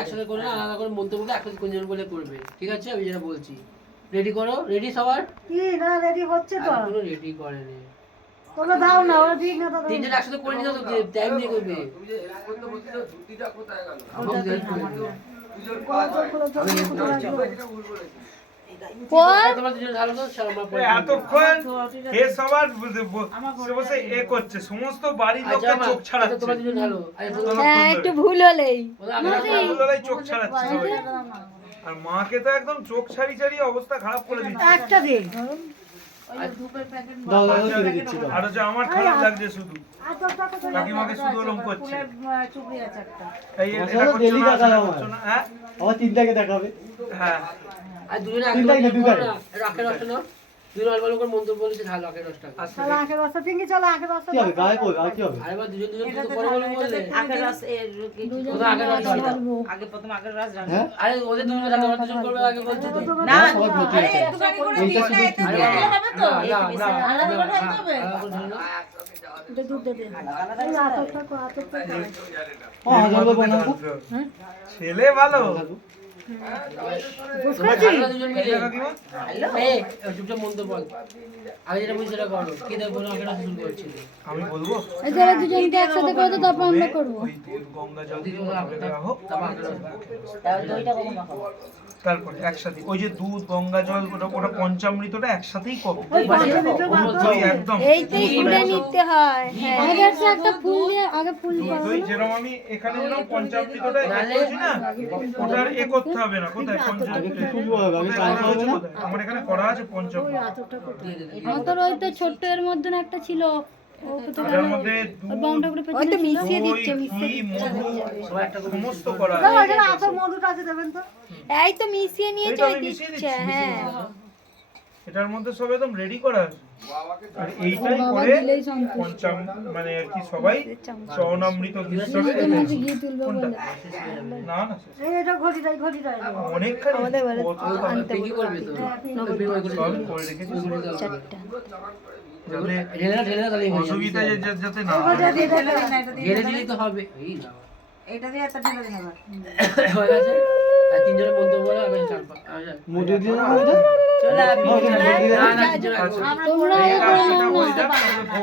একসাথে করে আলাদা করে মন্ত্রগুলো একসাথে কোনজন বলে করবে, ঠিক আছে? আমি যেটা বলছি, রেডি করো। রেডি সবার? কি না রেডি হচ্ছে তো, কোনো রেডি করেনি। তোমরা দাও না, ওরা ঠিক না দাও। তিনজন একসাথে করে নিও তো, টাইম দিয়ে করবে। তুমি যে এরকম করতে বলছো ধুতিটা কোথায় গেল? আমাকে হেল্প করে দিও। সমস্ত বাড়ির লোককে চোখ ছাড়াচ্ছে, একটু ভুল হলেই চোখ ছাড়াচ্ছে সবাই। আর মাকে তো একদম চোখ ছাড়ি ছাড়ি অবস্থা খারাপ করে দিচ্ছে। একটা দিন আর হচ্ছে আমার খারাপ লাগছে শুধু, কাকিমাকে শুধু ওরকম করছে। এই এটা করছো না, সেটা করছো না, হ্যাঁ আমার তিনটাকে দেখাবে। হ্যাঁ আর দুজনে রাখে রসটা নাও, দুজন অল্প অল্প করে মন্ত্র বলেছে, ঢালো আখের রসটা। চলো আখের রসটা পিঙ্কি, চলো আখের রসটা কি হবে গায়ে কই আর কি হবে? আরেবার দুজন দুজন তো বড় বড় বললে আখের রস আগে প্রথম আখের রস ঢালো। হ্যাঁ আরে ওদের দুজন ঢালো, ওরা দুজন করবে আগে বলছি তো। না সবাই ভর্তি আরে হয়েছে। একটুখানি করে এইটা দিও না, শুধু এটা একটু হবে তো। না না আলাদা করে ঢালতে হবে। এটা দুধ দে আতরটা কো আতরটা ও হাজার বানাবো। ছেলে ভালো। দুজন মিলে এই চুপচাপ মন্ত্র বল, আমি যেটা বুঝি সেটা করো। কি দেখ বলো, আখের রস শুরু করছি। আমি বলবো এই যারা দুজনকে একসাথে করে তো তারপর আমরা করব। ওই দুধ গঙ্গা জল দিয়ে ওটা দেওয়া হোক, তাহলে দইটা কখন মাখাবো? তারপরে একসাথে ওই যে দুধ গঙ্গা জল ওটা পঞ্চামৃতটা একসাথেই করো। ওই পঞ্চমিত্র দই একদম এইটাই তুলে নিতে হয়। হ্যাঁ আগে একটা ফুল দিয়ে আগে ফুল দই দই যেরকম আমি এখানে যেরকম পঞ্চামৃতটা করেছি না, ওটার করতে হবে না। কোথায় পঞ্চামৃত? শুরু হবে আমি টাইম হবে না। আমার এখানে করা আছে পঞ্চামৃত। আতরটা করতে আতর ওই তো ছোট্ট এর মধ্যে না একটা ছিল, ও কোথায় এটার মধ্যে বাউন্ডারি করে পেছনে তো মিশিয়ে দিচ্ছে, ঘি, মধু সমস্ত করা দাও আছে। এখানে আতর মধুটা আছে দেবেন তো। এই তো মিশিয়ে নিয়েছে, এইটা ওই আমি মিশিয়ে দিচ্ছে। দিচ্ছি, হ্যাঁ এটার মধ্যে সব একদম রেডি করা আছে। আর এইটাই করে পঞ্চাম মানে আর কি সবাই চরণামৃত হিসেবে ঘি তুলবে বলে। না না এই এটা ঘটিটাই ঘটিটাই অনেকখানি কি করবে তো? সব করে রেখেছি চারটা যাতে ঢেলে না তাহলে অসুবিধা যাতে না ওটা দিয়ে দেবে না। ঢেলে দিলেই তো হবে। এই না এটা দিয়ে একটা ঢেলে দিন আবার। হয়ে গেছে। আর তিনজনের মন্ত্র বলো, আমি চার পাঁচ মুড়ি দিয়ে না এটা? চলে আপনি না না তিনজন আচ্ছা। তোমরা এ করে নাও না।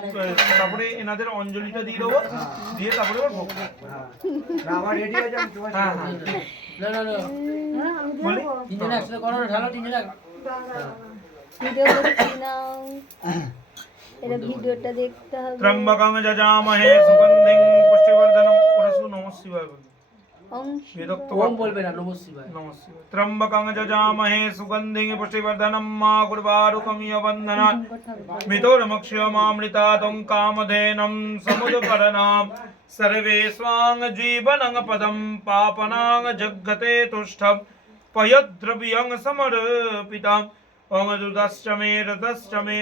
তারপরে এনাদের অঞ্জলিটা দিয়ে দেবো, দিয়ে তারপরে আবার ভোগ। হ্যাঁ হ্যাঁ না না না বলি তিনজনে একসাথে করো না, ঢালো তিনজনে। ভিডিও করছি নাও, এটা ভিডিওটা দেখতে হবে। ত্রম্বকং যজামহে সুগন্ধিং পুষ্টিবর্ধনম। ওরা শুধু নমঃ শিবায় বলবে, বেদোক্ত ওম বলবে না, নমঃ শিবায়। নমঃ শিবায়। ত্রম্বকং যজামহে সুগন্ধিং পুষ্টিবর্ধনম মা গুরবারুকমিয় বন্ধনাৎ মৃতোর্মক্ষ্যমামৃতাদং কামধেনম সমুদপরনাম सर्वे स्वांग जीवनं पदं पापनां जग्गते तुष्टं पयद्रव्यं समर्पितम् ओम दुदश्च मे रथश्च मे